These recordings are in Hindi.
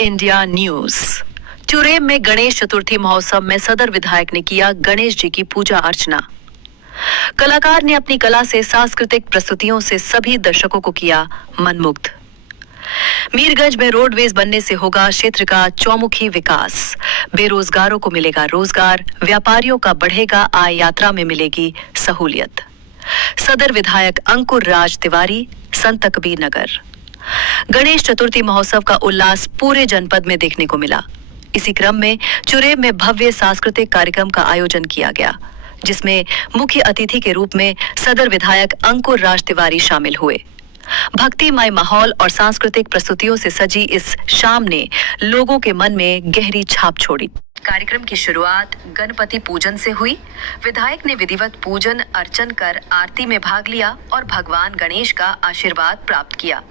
India news. चुरेम में गणेश चतुर्थी महोत्सव में सदर विधायक ने किया गणेश जी की पूजा अर्चना। कलाकार ने अपनी कला से सांस्कृतिक प्रस्तुतियों से सभी दर्शकों को किया मनमुग्ध। मीरगंज में रोडवेज बनने से होगा क्षेत्र का चौमुखी विकास। बेरोजगारों को मिलेगा रोजगार, व्यापारियों का बढ़ेगा आय, यात्रा में मिलेगी सहूलियत। सदर विधायक अंकुर राज तिवारी, संत कबीर नगर। गणेश चतुर्थी महोत्सव का उल्लास पूरे जनपद में देखने को मिला। इसी क्रम में चुरेम में भव्य सांस्कृतिक कार्यक्रम का आयोजन किया गया, जिसमें मुख्य अतिथि के रूप में सदर विधायक अंकुर राज तिवारी शामिल हुए। भक्तिमय माहौल और सांस्कृतिक प्रस्तुतियों से सजी इस शाम ने लोगों के मन में गहरी छाप छोड़ी। कार्यक्रम की शुरुआत गणपति पूजन से हुई। विधायक ने विधिवत पूजन अर्चन कर आरती में भाग लिया और भगवान गणेश का आशीर्वाद प्राप्त किया।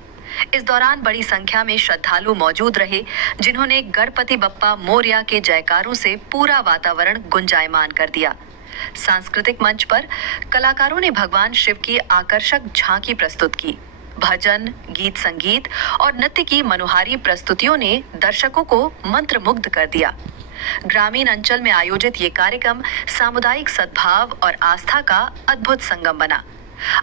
इस दौरान बड़ी संख्या में श्रद्धालु मौजूद रहे, जिन्होंने गणपति बप्पा मोरया के जयकारों से पूरा वातावरण गुंजायमान कर दिया। सांस्कृतिक मंच पर कलाकारों ने भगवान शिव की आकर्षक झांकी प्रस्तुत की। भजन, गीत संगीत और नृत्य की मनोहारी प्रस्तुतियों ने दर्शकों को मंत्रमुग्ध कर दिया। ग्रामीण अंचल में आयोजित ये कार्यक्रम सामुदायिक सद्भाव और आस्था का अद्भुत संगम बना।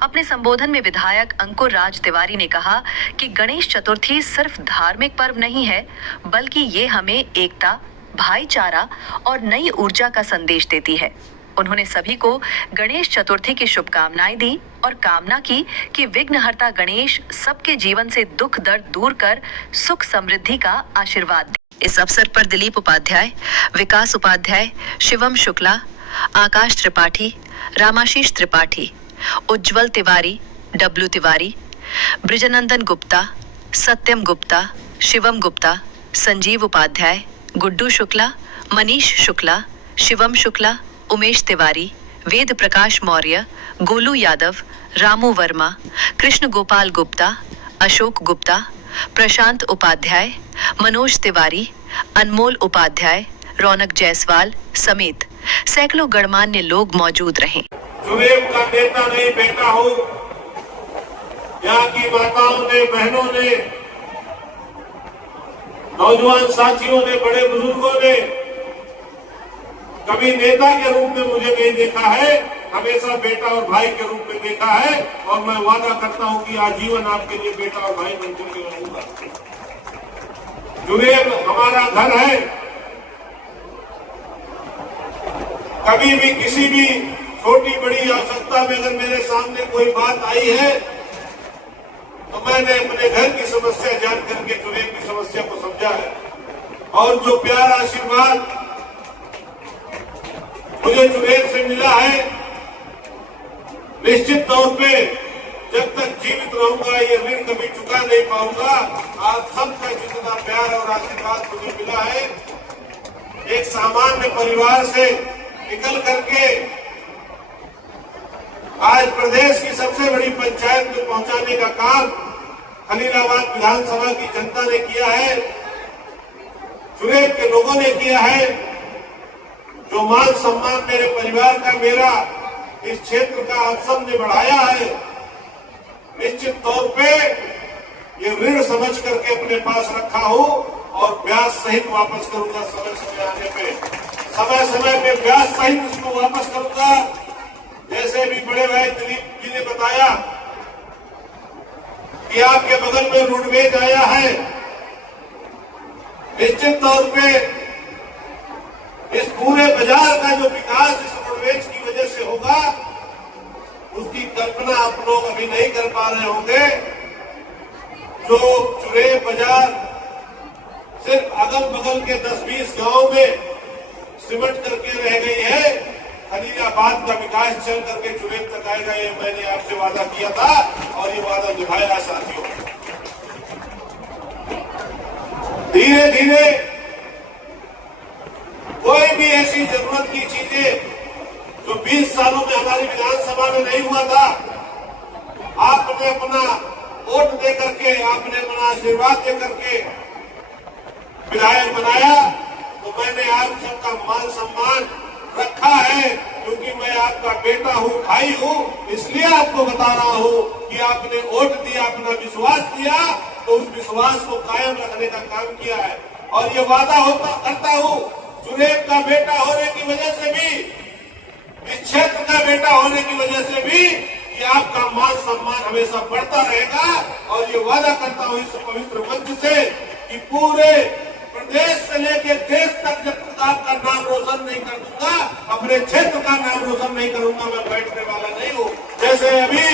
अपने संबोधन में विधायक अंकुर राज तिवारी ने कहा कि गणेश चतुर्थी सिर्फ धार्मिक पर्व नहीं है, बल्कि ये हमें एकता, भाईचारा और नई ऊर्जा का संदेश देती है। उन्होंने सभी को गणेश चतुर्थी की शुभकामनाएं दी और कामना की कि विघ्नहर्ता गणेश सबके जीवन से दुख दर्द दूर कर सुख समृद्धि का आशीर्वाद दे। इस अवसर पर दिलीप उपाध्याय, विकास उपाध्याय, शिवम शुक्ला, आकाश त्रिपाठी, रामाशीष त्रिपाठी, उज्जवल तिवारी, डब्ल्यू तिवारी, ब्रिजनंदन गुप्ता, सत्यम गुप्ता, शिवम गुप्ता, संजीव उपाध्याय, गुड्डू शुक्ला, मनीष शुक्ला, शिवम शुक्ला, उमेश तिवारी, वेद प्रकाश मौर्य, गोलू यादव, रामू वर्मा, कृष्ण गोपाल गुप्ता, अशोक गुप्ता, प्रशांत उपाध्याय, मनोज तिवारी, अनमोल उपाध्याय, रौनक जायसवाल समेत सैकड़ों गणमान्य लोग मौजूद रहे। चुरेम का नेता नहीं बेटा हो, यहाँ की माताओं ने, बहनों ने, नौजवान साथियों ने, बड़े बुजुर्गों ने कभी नेता के रूप में मुझे नहीं देखा है, हमेशा बेटा और भाई के रूप में देखा है। और मैं वादा करता हूं कि आजीवन आपके लिए बेटा और भाई बनकर के रहूंगा। चुरेम हमारा घर है। कभी भी किसी भी छोटी बड़ी आवश्यकता में अगर मेरे सामने कोई बात आई है, तो मैंने अपने घर की समस्या जान करके चुरेम की समस्या को समझा है। और जो प्यार आशीर्वाद मुझे चुरेम से मिला है, निश्चित तौर पे जब तक जीवित रहूंगा ये ऋण कभी चुका नहीं पाऊंगा। आप सबका जितना प्यार और आशीर्वाद मुझे मिला है, एक सामान्य परिवार से निकल करके आज प्रदेश की सबसे बड़ी पंचायत में पहुंचाने का काम खलीलाबाद विधानसभा की जनता ने किया है, चुरेम के लोगों ने किया है। जो मान सम्मान मेरे परिवार का, मेरा इस क्षेत्र का आप सब ने बढ़ाया है, निश्चित तौर पे ये ऋण समझ करके अपने पास रखा हूं और ब्याज सहित वापस करूंगा। समय समय आने पे, समय समय पे ब्याज सहित उसको वापस करूंगा। जैसे भी बड़े भाई दिलीप जी ने बताया कि आपके बगल में रोडवेज आया है, निश्चित तौर पे इस पूरे बाजार का जो विकास इस रोडवेज की वजह से होगा, उसकी कल्पना आप लोग अभी नहीं कर पा रहे होंगे। जो चुरेम बाजार सिर्फ अगल बगल के 10-20 गांव में सिमट करके रह गई है, खलीलाबाद का विकास चल करके चुरेम तक आएगा। ये मैंने आपसे वादा किया था और ये वादा निभाया साथियों। धीरे धीरे कोई भी ऐसी जरूरत की चीजें जो 20 सालों में हमारी विधानसभा में नहीं हुआ था, आपने अपना वोट दे करके, आपने अपना आशीर्वाद दे करके विधायक बनाया, तो मैंने आप सबका मान सम्मान रखा है। क्योंकि मैं आपका बेटा हूं, भाई हूं, इसलिए आपको बता रहा हूं कि आपने वोट दिया, अपना विश्वास दिया, तो उस विश्वास को कायम रखने का काम किया है। और ये वादा करता हूं, जुनेद का बेटा होने की वजह से भी, इस क्षेत्र का बेटा होने की वजह से भी कि आपका मान सम्मान हमेशा बढ़ता रहेगा। और ये वादा करता हूं इस पवित्र मंच से कि पूरे प्रदेश से लेकर देश तक जब तक आपका नाम रोशन नहीं कर दूंगा, अपने क्षेत्र का नाम रोशन नहीं करूंगा, मैं बैठने वाला नहीं हूं। जैसे अभी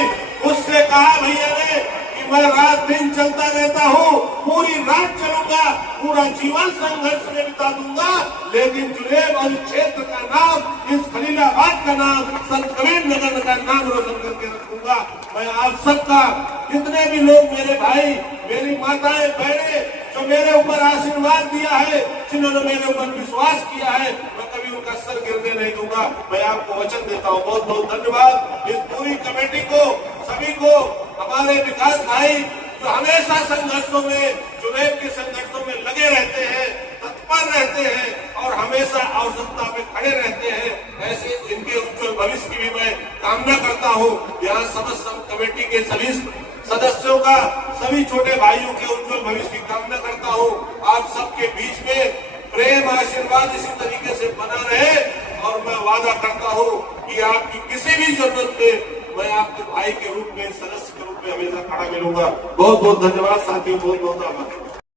उससे कहा भैया ने कि मैं रात दिन चलता रहता हूं, पूरी रात चलूंगा, पूरा जीवन संघर्ष में बिता दूंगा, लेकिन जुनेद और क्षेत्र का नाम, इस खलीलाबाद का नाम, संत कबीर नगर का नाम रोशन करके रखूंगा। मैं आप सबका, जितने भी लोग मेरे भाई, मेरी माताएं, बहनें जो मेरे ऊपर आशीर्वाद दिया है, जिन्होंने मेरे ऊपर विश्वास किया है, मैं कभी उनका सर गिरने नहीं दूंगा। मैं आपको वचन देता हूं। बहुत बहुत धन्यवाद इस पूरी कमेटी को, सभी को, हमारे विकास भाई जो हमेशा संघर्षों में, जुनेद के संघर्षों में लगे रहते हैं, तत्पर रहते हैं और हमेशा आवश्यकता पे खड़े रहते हैं। ऐसे इनके उज्जवल भविष्य की भी मैं कामना करता हूं। यहाँ समस्त कमेटी के सभी सदस्यों का, सभी छोटे भाइयों के उज्जवल भविष्य की कामना करता हूं। आप सबके बीच में प्रेम, आशीर्वाद इसी तरीके से बना रहे और मैं वादा करता हूं कि आपकी किसी भी जरूरत पे मैं आपके भाई के रूप में, सदस्य के रूप में हमेशा खड़ा मिलूंगा। बहुत बहुत धन्यवाद साथियों, बहुत बहुत आभार।